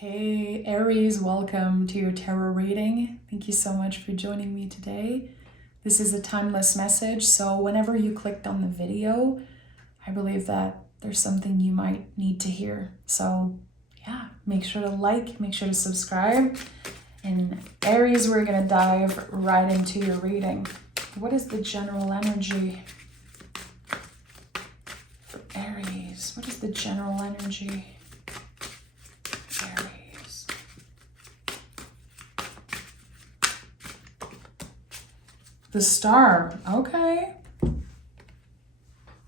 Hey Aries, welcome to your tarot reading. Thank you so much for joining me today. This is a timeless message, so whenever you clicked on the video, I believe that there's something you might need to hear. So yeah, make sure to like, make sure to subscribe. And Aries, we're gonna dive right into your reading. What is the general energy for Aries? What is the general energy? Aries. The Star. Okay.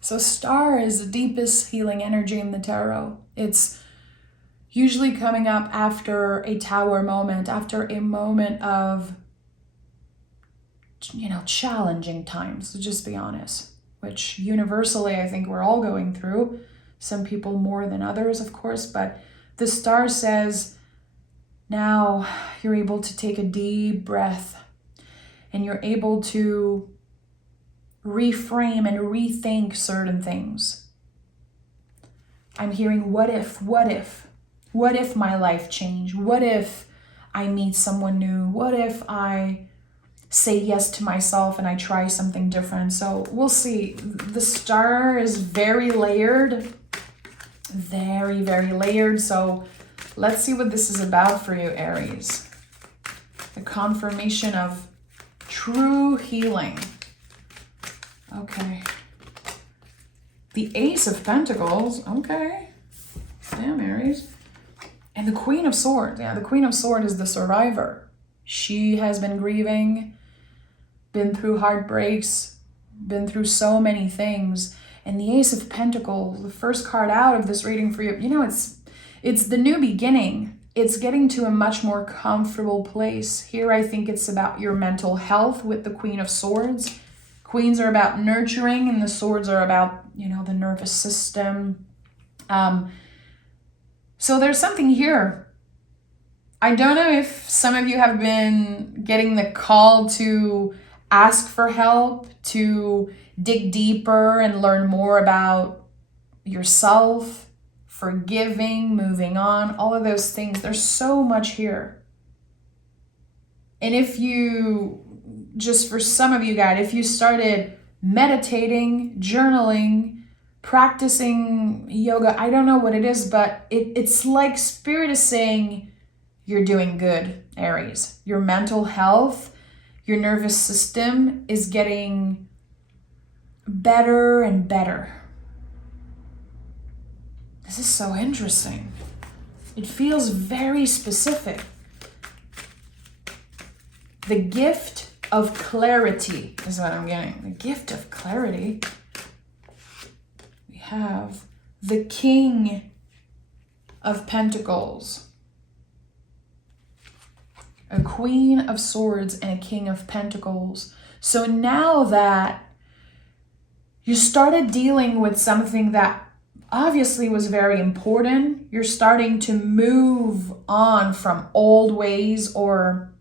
So Star is the deepest healing energy in the tarot. It's usually coming up after a Tower moment, after a moment of, challenging times, to just be honest, which universally I think we're all going through. Some people more than others, of course, but the Star says, now you're able to take a deep breath and you're able to reframe and rethink certain things. I'm hearing, what if my life changed? What if I meet someone new? What if I say yes to myself and I try something different? So we'll see. The Star is very layered. Very, very layered. So let's see what this is about for you, Aries. The confirmation of true healing. Okay. The Ace of Pentacles. Okay. Damn, Aries. And the Queen of Swords. Yeah, the Queen of Swords is the survivor. She has been grieving, been through heartbreaks, been through so many things. And the Ace of Pentacles, the first card out of this reading for you, it's the new beginning. It's getting to a much more comfortable place. Here, I think it's about your mental health with the Queen of Swords. Queens are about nurturing and the swords are about, the nervous system. So there's something here. I don't know if some of you have been getting the call to ask for help, to dig deeper and learn more about yourself, forgiving, moving on, all of those things. There's so much here. And if you, just for some of you guys, if you started meditating, journaling, practicing yoga, I don't know what it is, but it's like Spirit is saying you're doing good, Aries. Your mental health, your nervous system is getting better and better. This is so interesting. It feels very specific. The gift of clarity is what I'm getting. The gift of clarity. We have the King of Pentacles, a Queen of Swords, and a King of Pentacles. So now that you started dealing with something that obviously was very important, you're starting to move on from old ways or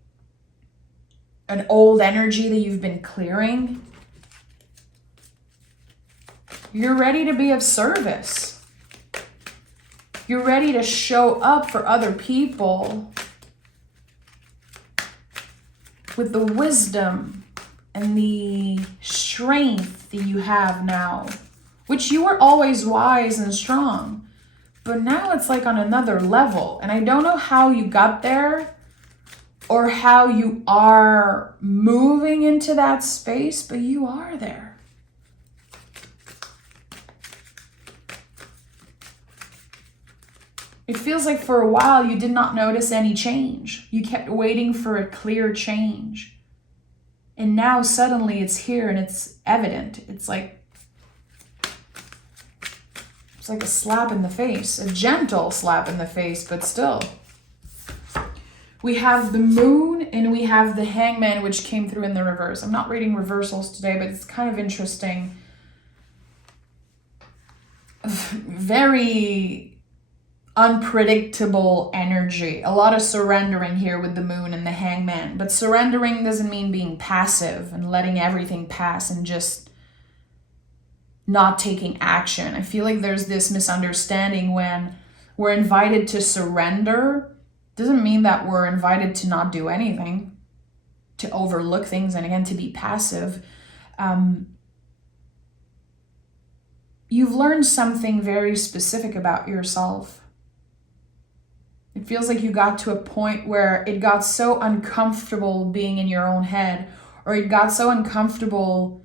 an old energy that you've been clearing. You're ready to be of service. You're ready to show up for other people with the wisdom and the strength that you have now, which you were always wise and strong, but now it's like on another level. And I don't know how you got there or how you are moving into that space, but you are there. It feels like for a while you did not notice any change. You kept waiting for a clear change. And now suddenly it's here and it's evident. It's like a slap in the face, a gentle slap in the face, but still. We have the Moon and we have the Hangman, which came through in the reverse. I'm not reading reversals today, but it's kind of interesting. Very unpredictable energy. A lot of surrendering here with the Moon and the Hangman. But surrendering doesn't mean being passive and letting everything pass and just not taking action. I feel like there's this misunderstanding when we're invited to surrender Doesn't mean that we're invited to not do anything, to overlook things, and again, to be passive. You've learned something very specific about yourself. It feels like you got to a point where it got so uncomfortable being in your own head, or it got so uncomfortable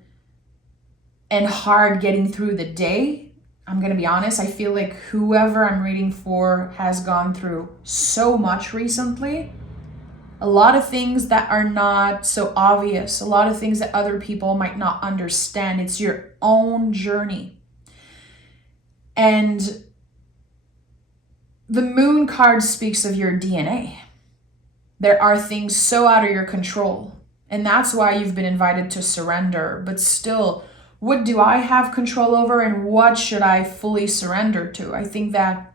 and hard getting through the day. I'm going to be honest, I feel like whoever I'm reading for has gone through so much recently. A lot of things that are not so obvious, a lot of things that other people might not understand. It's your own journey. And the moon card speaks of your DNA. There are things so out of your control. And that's why you've been invited to surrender. But still, what do I have control over and what should I fully surrender to? I think that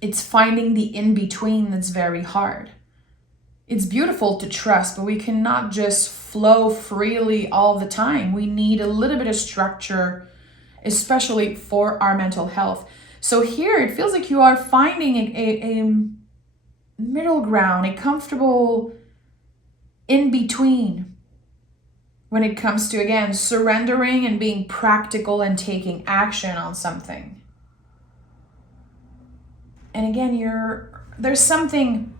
it's finding the in-between that's very hard. It's beautiful to trust, but we cannot just flow freely all the time. We need a little bit of structure, especially for our mental health. So here it feels like you are finding a middle ground, a comfortable in-between when it comes to, again, surrendering and being practical and taking action on something. And again, there's something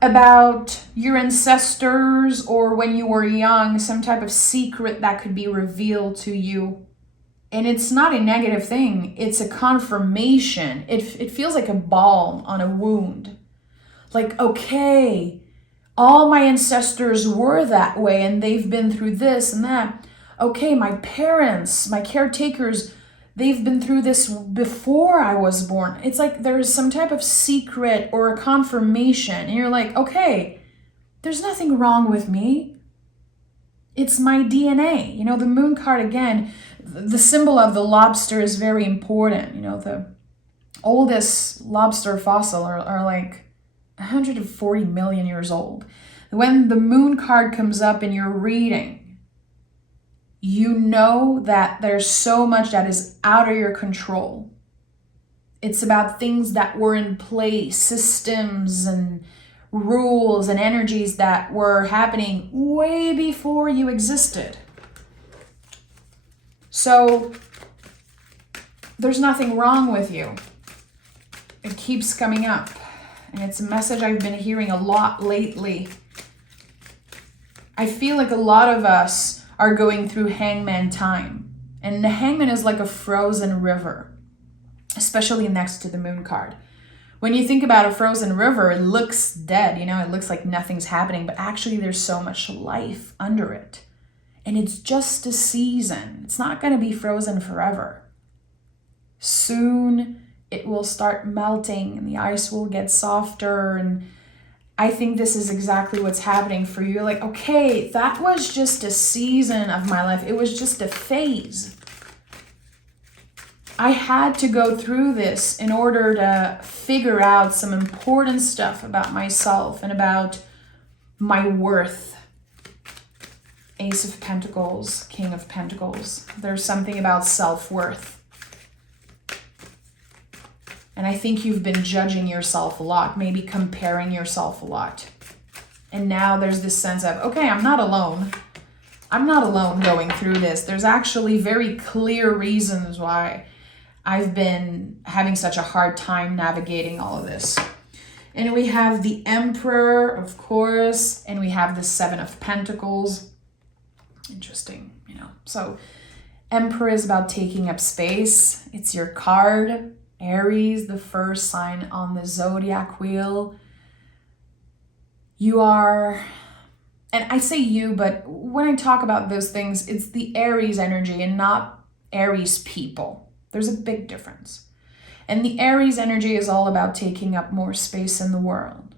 about your ancestors, or when you were young, some type of secret that could be revealed to you. And it's not a negative thing. It's a confirmation. It feels like a balm on a wound. Like, okay, all my ancestors were that way and they've been through this and that. Okay, my parents, my caretakers, they've been through this before I was born. It's like there's some type of secret or a confirmation. And you're like, okay, there's nothing wrong with me. It's my DNA. You know, the moon card, again, the symbol of the lobster is very important. You know, the oldest lobster fossil are like 140 million years old. When the moon card comes up in your reading, you know that there's so much that is out of your control. It's about things that were in place, systems and rules and energies that were happening way before you existed. So there's nothing wrong with you. It keeps coming up. And it's a message I've been hearing a lot lately. I feel like a lot of us are going through hangman time. And the hangman is like a frozen river, especially next to the moon card. When you think about a frozen river, it looks dead, you know, it looks like nothing's happening, but actually there's so much life under it. And it's just a season. It's not going to be frozen forever. Soon it will start melting and the ice will get softer. And I think this is exactly what's happening for you. You're like, okay, that was just a season of my life. It was just a phase. I had to go through this in order to figure out some important stuff about myself and about my worth. Ace of Pentacles, King of Pentacles. There's something about self-worth. And I think you've been judging yourself a lot, maybe comparing yourself a lot. And now there's this sense of, okay, I'm not alone. I'm not alone going through this. There's actually very clear reasons why I've been having such a hard time navigating all of this. And we have the Emperor, of course, and we have the Seven of Pentacles. Interesting, you know. So Emperor is about taking up space. It's your card. Aries, the first sign on the zodiac wheel. You are, and I say you, but when I talk about those things, it's the Aries energy and not Aries people. There's a big difference. And the Aries energy is all about taking up more space in the world.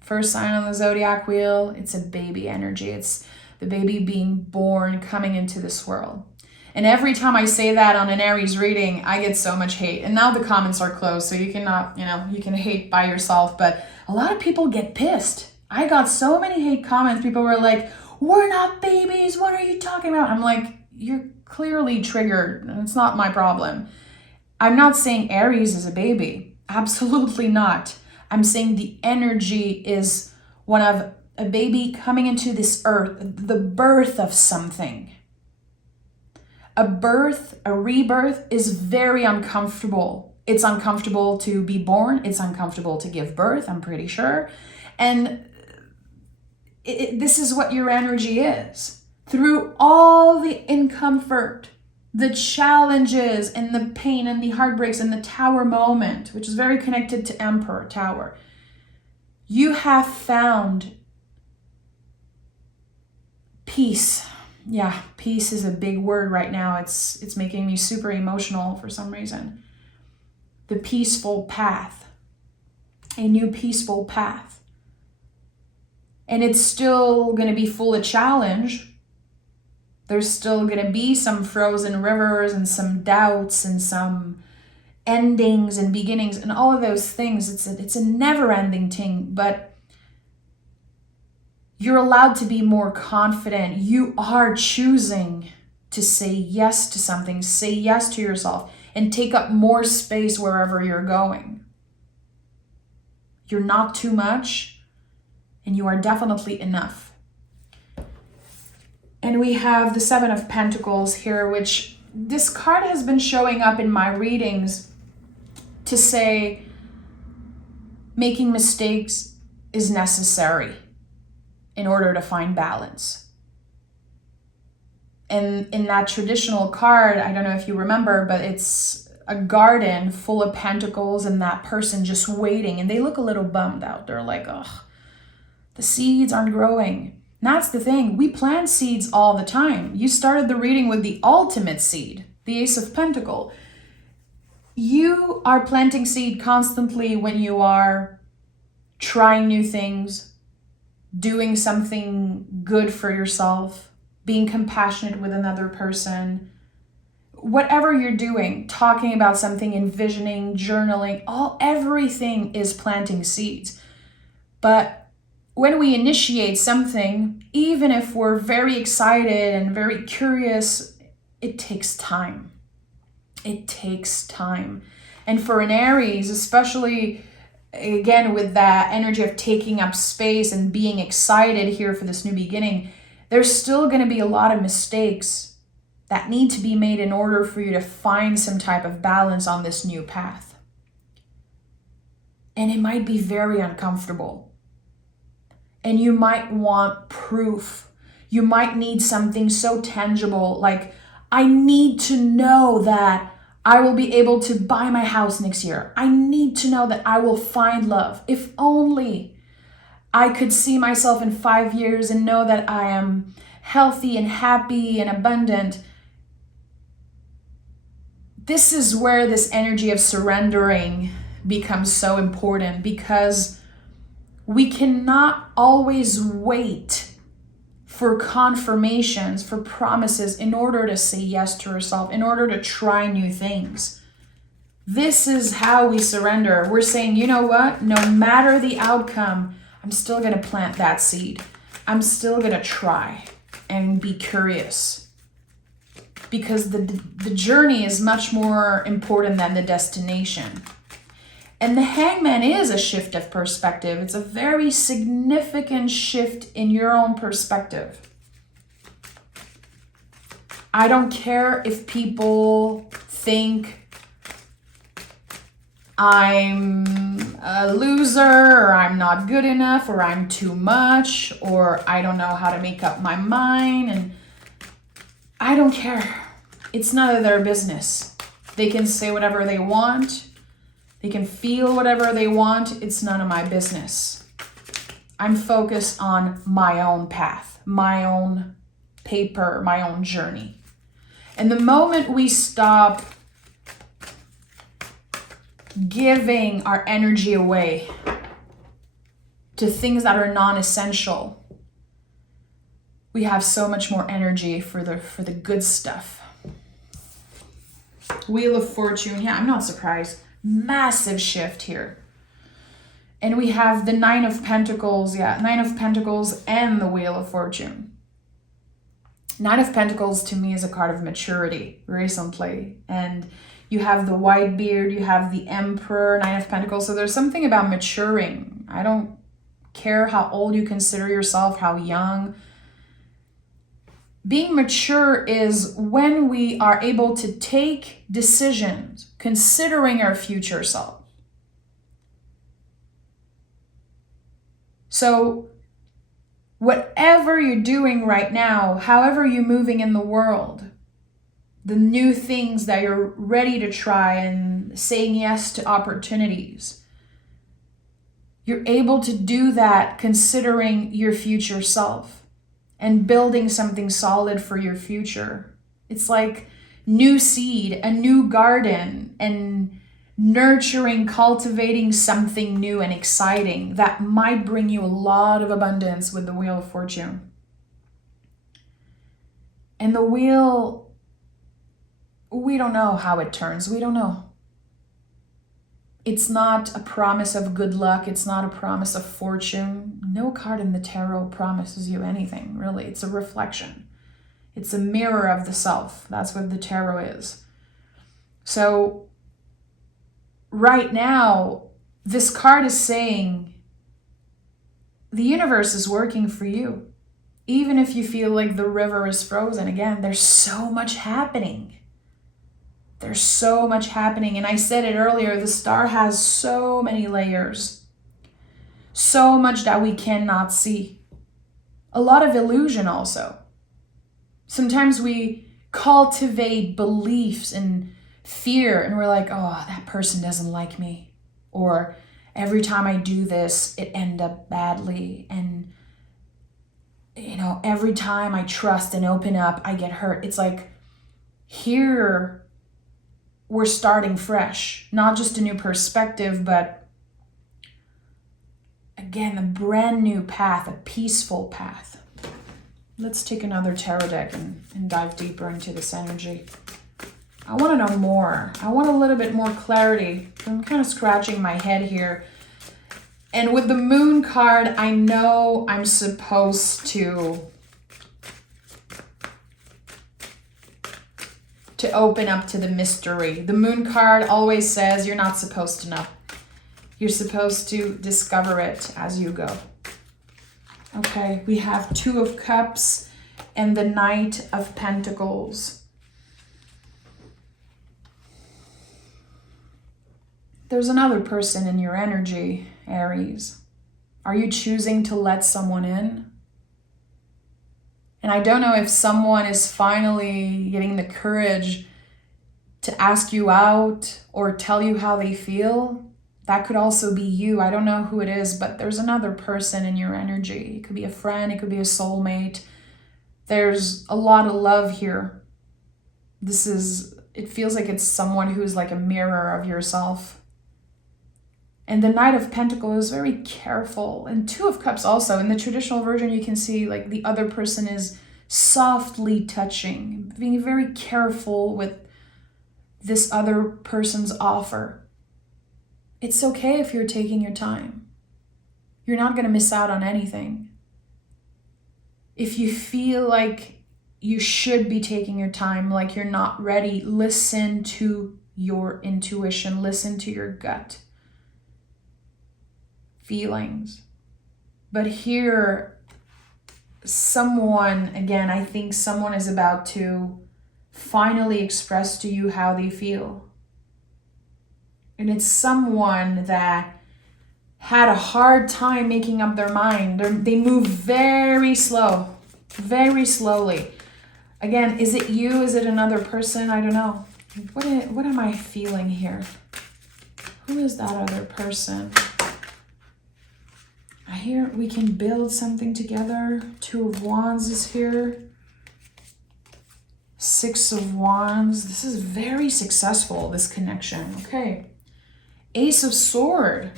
First sign on the zodiac wheel, it's a baby energy. It's the baby being born, coming into this world. And every time I say that on an Aries reading, I get so much hate. And now the comments are closed, so you cannot, you can hate by yourself. But a lot of people get pissed. I got so many hate comments. People were like, we're not babies. What are you talking about? I'm like, you're clearly triggered. It's not my problem. I'm not saying Aries is a baby. Absolutely not. I'm saying the energy is one of a baby coming into this earth, the birth of something. A birth, a rebirth is very uncomfortable. It's uncomfortable to be born. It's uncomfortable to give birth, I'm pretty sure. And this is what your energy is. Through all the discomfort, the challenges and the pain and the heartbreaks and the tower moment, which is very connected to Emperor Tower, you have found peace. Yeah, peace is a big word right now. It's making me super emotional for some reason. The peaceful path, a new peaceful path. And it's still going to be full of challenge. There's still going to be some frozen rivers and some doubts and some endings and beginnings and all of those things. It's a never-ending thing, but you're allowed to be more confident. You are choosing to say yes to something, say yes to yourself, and take up more space wherever you're going. You're not too much, and you are definitely enough. And we have the Seven of Pentacles here, which this card has been showing up in my readings to say making mistakes is necessary in order to find balance. And in that traditional card, I don't know if you remember, but it's a garden full of pentacles and that person just waiting, and they look a little bummed out. They're like, ugh, the seeds aren't growing. And that's the thing. We plant seeds all the time. You started the reading with the ultimate seed, the Ace of Pentacles. You are planting seed constantly when you are trying new things, doing something good for yourself, being compassionate with another person. Whatever you're doing, talking about something, envisioning, journaling, everything is planting seeds. But when we initiate something, even if we're very excited and very curious, it takes time. It takes time. And for an Aries, especially again with that energy of taking up space and being excited here for this new beginning, there's still going to be a lot of mistakes that need to be made in order for you to find some type of balance on this new path. And it might be very uncomfortable. And you might want proof. You might need something so tangible, like, I need to know that I will be able to buy my house next year. I need to know that I will find love. If only I could see myself in 5 years and know that I am healthy and happy and abundant. This is where this energy of surrendering becomes so important, because we cannot always wait for confirmations, for promises in order to say yes to ourselves, in order to try new things. This is how we surrender. We're saying, you know what? No matter the outcome, I'm still going to plant that seed. I'm still going to try and be curious. Because the journey is much more important than the destination. And the Hangman is a shift of perspective. It's a very significant shift in your own perspective. I don't care if people think I'm a loser, or I'm not good enough, or I'm too much, or I don't know how to make up my mind. And I don't care. It's none of their business. They can say whatever they want. They can feel whatever they want. It's none of my business. I'm focused on my own path, my own paper, my own journey. And the moment we stop giving our energy away to things that are non-essential, we have so much more energy for the good stuff. Wheel of Fortune. Yeah, I'm not surprised. Massive shift here. And we have the Nine of Pentacles. Yeah, Nine of Pentacles and the Wheel of Fortune. Nine of Pentacles to me is a card of maturity recently. And You have the white beard, you have the Emperor, Nine of Pentacles. So there's something about maturing. I don't care how old you consider yourself, how young. Being mature is when we are able to take decisions considering our future self. So whatever you're doing right now, however you're moving in the world, the new things that you're ready to try and saying yes to opportunities, you're able to do that considering your future self and building something solid for your future. It's like new seed, a new garden, and nurturing, cultivating something new and exciting that might bring you a lot of abundance with the Wheel of Fortune. And the wheel, we don't know how it turns. We don't know. It's not a promise of good luck. It's not a promise of fortune. No card in the tarot promises you anything, really. It's a reflection. It's a mirror of the self. That's what the tarot is. So right now, this card is saying the universe is working for you. Even if you feel like the river is frozen, again, there's so much happening. There's so much happening. And I said it earlier, the star has so many layers. So much that we cannot see. A lot of illusion also. Sometimes we cultivate beliefs and fear and we're like, oh, that person doesn't like me. Or every time I do this, it ends up badly. And, every time I trust and open up, I get hurt. It's like here, we're starting fresh, not just a new perspective, but again, a brand new path, a peaceful path. Let's take another tarot deck and dive deeper into this energy. I want to know more. I want a little bit more clarity. I'm kind of scratching my head here. And with the Moon card, I know I'm supposed to open up to the mystery. The Moon card always says you're not supposed to know. You're supposed to discover it as you go. Okay, we have Two of Cups and the Knight of Pentacles. There's another person in your energy, Aries. Are you choosing to let someone in? And I don't know if someone is finally getting the courage to ask you out or tell you how they feel. That could also be you. I don't know who it is, but there's another person in your energy. It could be a friend. It could be a soulmate. There's a lot of love here. It feels like it's someone who's like a mirror of yourself. And the Knight of Pentacles is very careful. And Two of Cups also. In the traditional version, you can see like the other person is softly touching, being very careful with this other person's offer. It's okay if you're taking your time. You're not going to miss out on anything. If you feel like you should be taking your time, like you're not ready, listen to your intuition, listen to your gut feelings. But here, I think someone is about to finally express to you how they feel. And it's someone that had a hard time making up their mind. They move very slow, very slowly. Again, is it you? Is it another person? I don't know. What am I feeling here? Who is that other person? I hear we can build something together. Two of Wands is here. Six of Wands. This is very successful, this connection. Okay. Ace of Sword.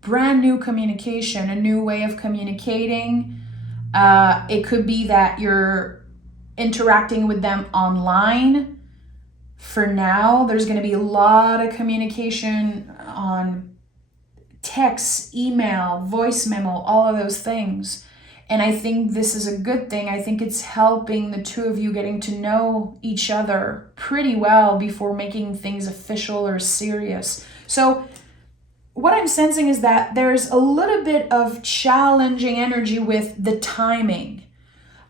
Brand new communication, a new way of communicating. It could be that you're interacting with them online. For now, there's going to be a lot of communication on text, email, voice memo, all of those things. And I think this is a good thing. I think it's helping the two of you getting to know each other pretty well before making things official or serious. So what I'm sensing is that there's a little bit of challenging energy with the timing.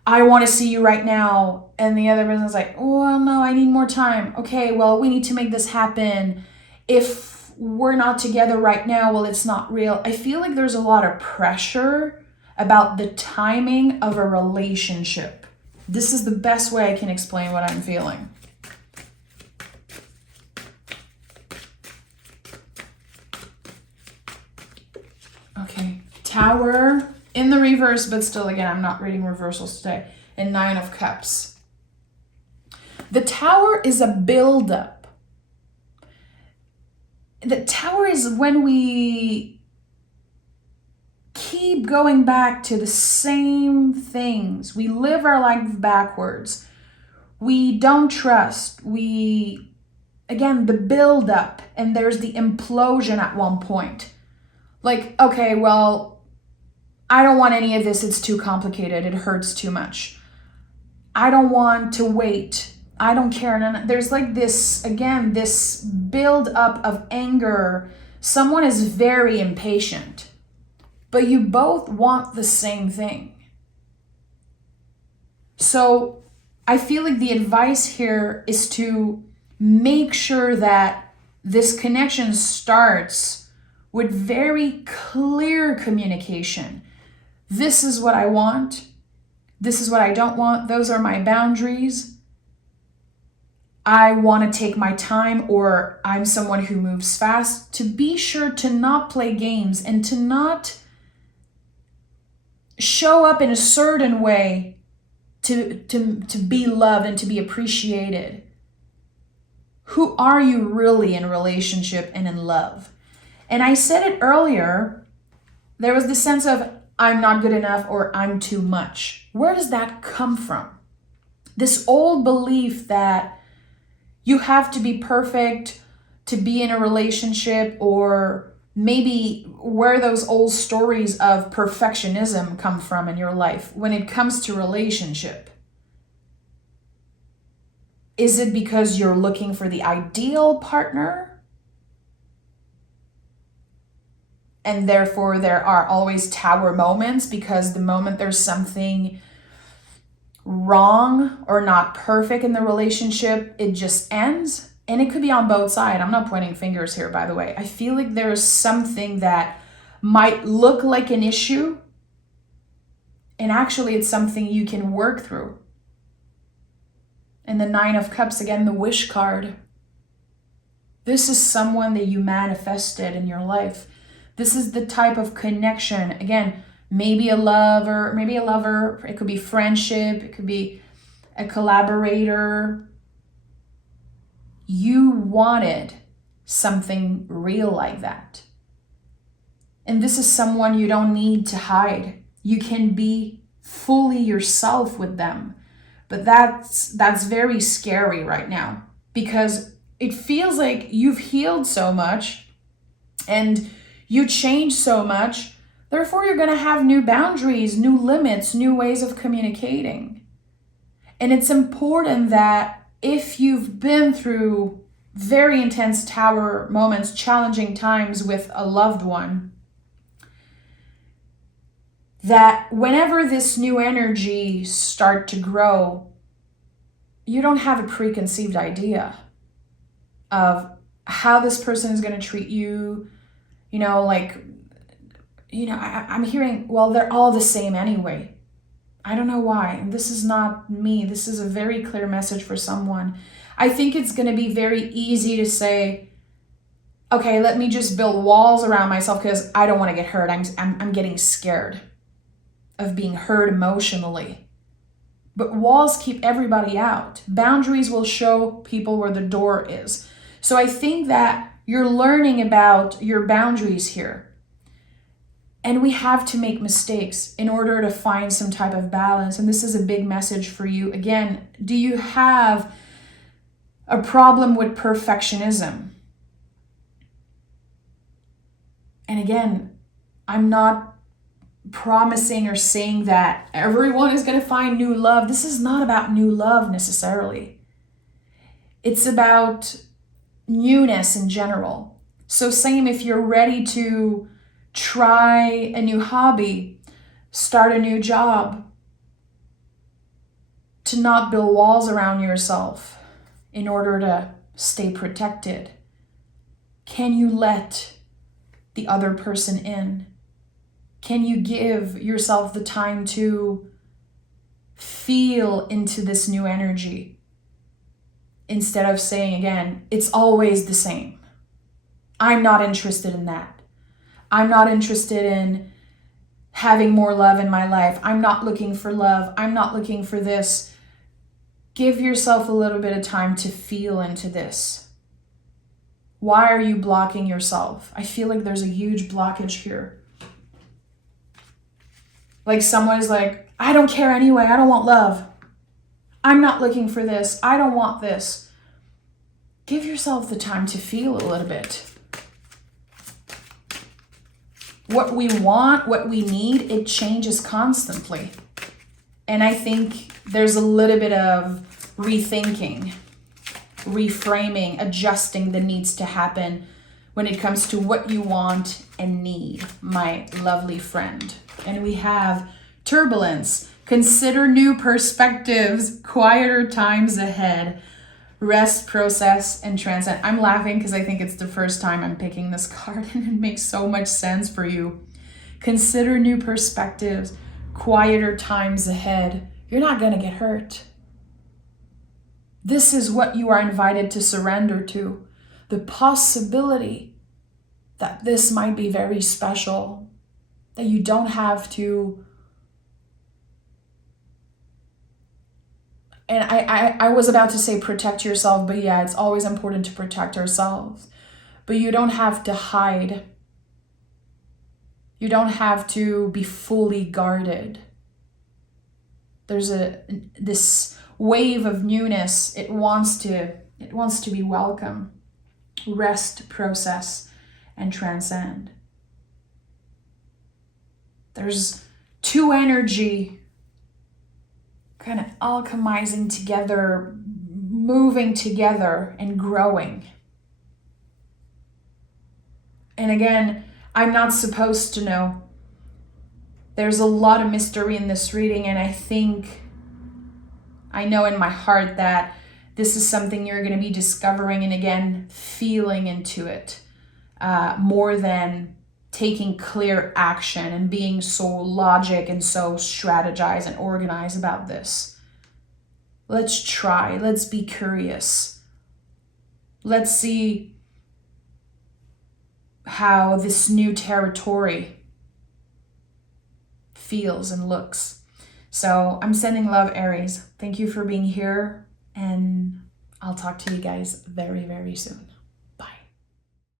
I want to see you right now. And the other person's like, well, no, I need more time. Okay, well, we need to make this happen. If we're not together right now, well, it's not real. I feel like there's a lot of pressure about the timing of a relationship. This is the best way I can explain what I'm feeling. Okay, Tower in the reverse, but still, again, I'm not reading reversals today. And 9 of Cups. The Tower is a buildup. The Tower is when we keep going back to the same things. We live our life backwards. We don't trust. Again, the buildup, and there's the implosion at one point. Like, okay, well, I don't want any of this. It's too complicated. It hurts too much. I don't want to wait. I don't care. And there's like this, again, this build up of anger. Someone is very impatient, but you both want the same thing. So I feel like the advice here is to make sure that this connection starts with very clear communication. This is what I want. This is what I don't want. Those are my boundaries. I want to take my time, or I'm someone who moves fast. To be sure to not play games and to not show up in a certain way to be loved and to be appreciated. Who are you really in relationship and in love? And I said it earlier, there was the sense of I'm not good enough or I'm too much. Where does that come from? This old belief that you have to be perfect to be in a relationship, or maybe where those old stories of perfectionism come from in your life when it comes to relationship. Is it because you're looking for the ideal partner? And therefore there are always tower moments because the moment there's something wrong or not perfect in the relationship, it just ends. And it could be on both sides. I'm not pointing fingers here, by the way. I feel like there is something that might look like an issue, and actually it's something you can work through. And the 9 of Cups, again, the wish card. This is someone that you manifested in your life. This is the type of connection. Again, maybe a lover, it could be friendship, it could be a collaborator. You wanted something real like that. And this is someone you don't need to hide. You can be fully yourself with them. But that's very scary right now, because it feels like you've healed so much and you changed so much. Therefore, you're going to have new boundaries, new limits, new ways of communicating. And it's important that if you've been through very intense tower moments, challenging times with a loved one, that whenever this new energy start to grow, you don't have a preconceived idea of how this person is going to treat you. I'm hearing, well, they're all the same anyway. I don't know why. And this is not me. This is a very clear message for someone. I think it's going to be very easy to say, okay, let me just build walls around myself because I don't want to get hurt. I'm getting scared of being hurt emotionally. But walls keep everybody out. Boundaries will show people where the door is. So I think that you're learning about your boundaries here. And we have to make mistakes in order to find some type of balance. And this is a big message for you. Again, do you have a problem with perfectionism? And again, I'm not promising or saying that everyone is going to find new love. This is not about new love necessarily. It's about newness in general. So same if you're ready to try a new hobby, start a new job, to not build walls around yourself in order to stay protected. Can you let the other person in? Can you give yourself the time to feel into this new energy instead of saying again, it's always the same. I'm not interested in that. I'm not interested in having more love in my life. I'm not looking for love. I'm not looking for this. Give yourself a little bit of time to feel into this. Why are you blocking yourself? I feel like there's a huge blockage here. Like someone is like, I don't care anyway. I don't want love. I'm not looking for this. I don't want this. Give yourself the time to feel a little bit. What we want, what we need, it changes constantly. And I think there's a little bit of rethinking, reframing, adjusting that needs to happen when it comes to what you want and need, my lovely friend. And we have turbulence. Consider new perspectives, quieter times ahead, rest, process, and transcend. I'm laughing because I think it's the first time I'm picking this card and it makes so much sense for you. Consider new perspectives, quieter times ahead. You're not going to get hurt. This is what you are invited to surrender to. The possibility that this might be very special, that you don't have to. And I was about to say protect yourself, but yeah, it's always important to protect ourselves. But you don't have to hide. You don't have to be fully guarded. There's this wave of newness. It wants to be welcome. Rest, process, and transcend. There's two energy kind of alchemizing together, moving together and growing. And again, I'm not supposed to know. There's a lot of mystery in this reading, and I know in my heart that this is something you're going to be discovering and again, feeling into it more than taking clear action and being so logic and so strategized and organized about this. Let's try. Let's be curious. Let's see how this new territory feels and looks. So I'm sending love, Aries. Thank you for being here, and I'll talk to you guys very, very soon.